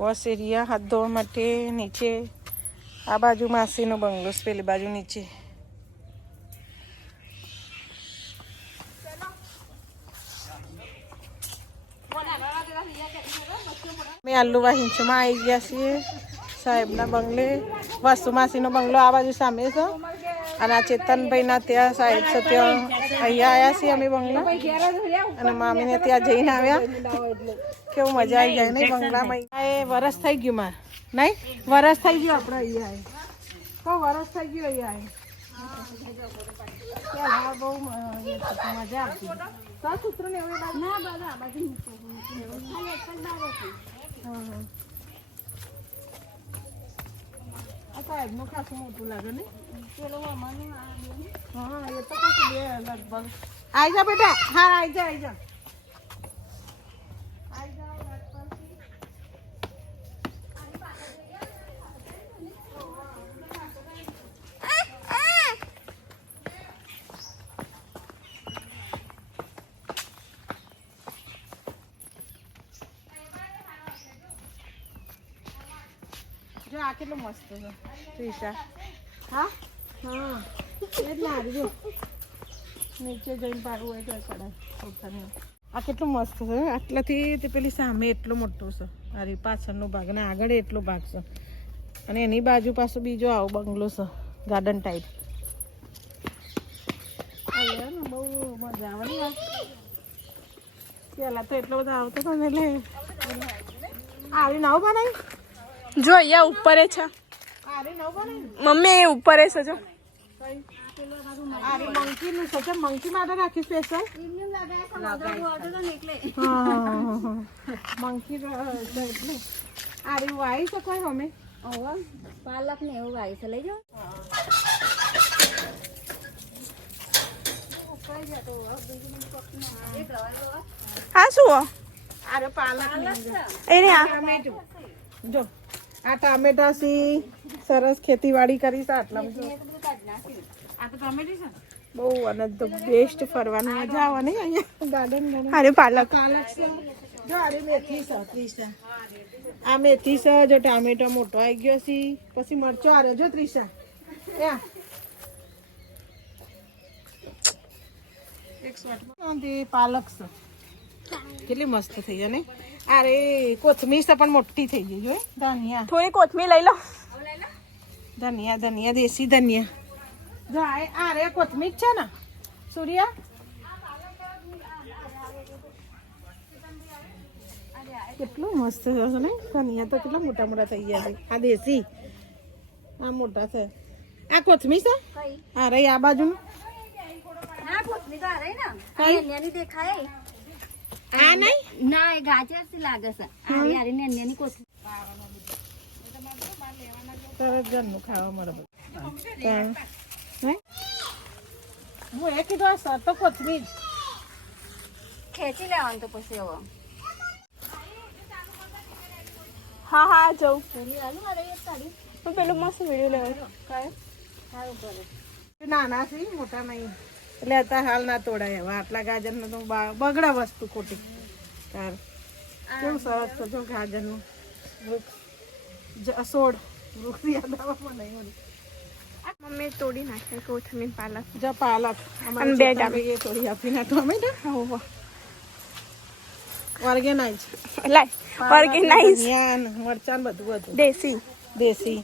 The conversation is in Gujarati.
વોશ એરિયા હાથ ધોવા માટે નીચે આ બાજુ માસીનો બંગલો છે, પેલી બાજુ નીચે. મેં આલુવા હિંચમાં આવી ગયા છીએ સાહેબના બંગલે. વાસુ માસીનો બંગલો આ બાજુ સામે છે અને આ ચેતનભાઈના ત્યાં સાહેબ છે ત્યાં અહીંયા આવ્યા છીએ અમે બંગલા અને મામીને ત્યાં જઈને આવ્યા. કેવું મજા આવી જાય નહીં બંગલામાં. એ વરસ થઈ ગયું મારે નહીં, વરસ થઈ ગયું આપણે અહીંયા તો વરસ થઈ ગયું અહીંયા બહુ મજા આવતી. સૂત્ર ને હવે સાહેબનું ખાસું મોટું લાગે ને. હા એ તો કશું બે લગભગ. આવી જા બેટા. હા આવી જા આવી જા. જો આ કેટલું મસ્ત છે ત્રિષા. હા હા એ જ લારી જો નીચે જઈને પાડવું હોય તો પડે. આ કેટલું મસ્ત છે. આટલાથી તે પેલી સામે એટલો મોટો છે. અરે પાછળનો ભાગ ને આગળ એટલો ભાગ છે અને એની બાજુ પાછો બીજો આવો બંગલો છે ગાર્ડન ટાઈપ. બહુ મજા આવે ને. પેલા તો એટલો બધો આવતો હતો ને એટલે આવી નાવ બનાવી. જો અહીંયા ઉપર છે મમ્મી, એ ઉપર છે જો. મંકી છે, મંકી માટે રાખી સ્પેશિયલ. મંકી એટલે આરી વાઈ છે કોઈ અમે પાલક ને એવું વાવી છે. લઈ જાઓ. હા શું અરે પાલક એ રે આ જો આ ટામેટા સી સરસ ખેતીવાડી કરી છે. આટલા આ તો ટામેટી છે બહુ અને તો બેસ્ટ ફરવાનું મજા આવે નહીં અહીંયા ગાર્ડન. અરે પાલક જો અરે મેથી છે ત્રિષા. આ મેથી છે જો ટામેટો મોટો આવી ગયો છે. પછી મરચો આરે જો ત્રિષા. પાલક છે કેટલી મસ્ત થઈ જાય ને. અરે કોથમીર છે પણ મોટી થઈ ગઈ. જો ધનિયા થોડી કોથમીર લઈ લો. ધનિયા ધનિયા દેશી ધનિયા. જો આ રે કોથમીર છે ને સૂર્યા. કેટલું મસ્ત છે ને ધનિયા તો કેટલા મોટા મોટા થઈ ગયા છે. આ દેશી આ મોટા છે. આ કોથમીર છે. આ રહી આ બાજુ આ નહીં ના એ ગાજર થી લાગે છે. આ યારી ને અન્યની કોથળી સરસ ઘરનું ખાવા મળે. હું એ કીધું સર તો કોથમીર ખેંચી લેવાનું તો પછી હવે. હા હા જવું. હું પેલું મસ્ત વિડીયો લેવો. નાના છે મોટા નહીં એટલે અત્યારે હાલ ના તોડાય. હવે આટલા ગાજર નો તો બગડા વસ્તુ ખોટી. તાર કેવું સરસ છે જો ગાજર નું વૃક્ષ છોડ વૃક્ષ યાદ આવવા નહીં. મમ્મી તોડી નાખે કોથમીર પાલક. જો પાલક અને બે ટામેટા તોડી આપી ના ટોમેટા ઓર્ગેનાઇઝ લાય ઓર્ગેનાઇઝ મરચાં બધું બધું દેશી દેશી.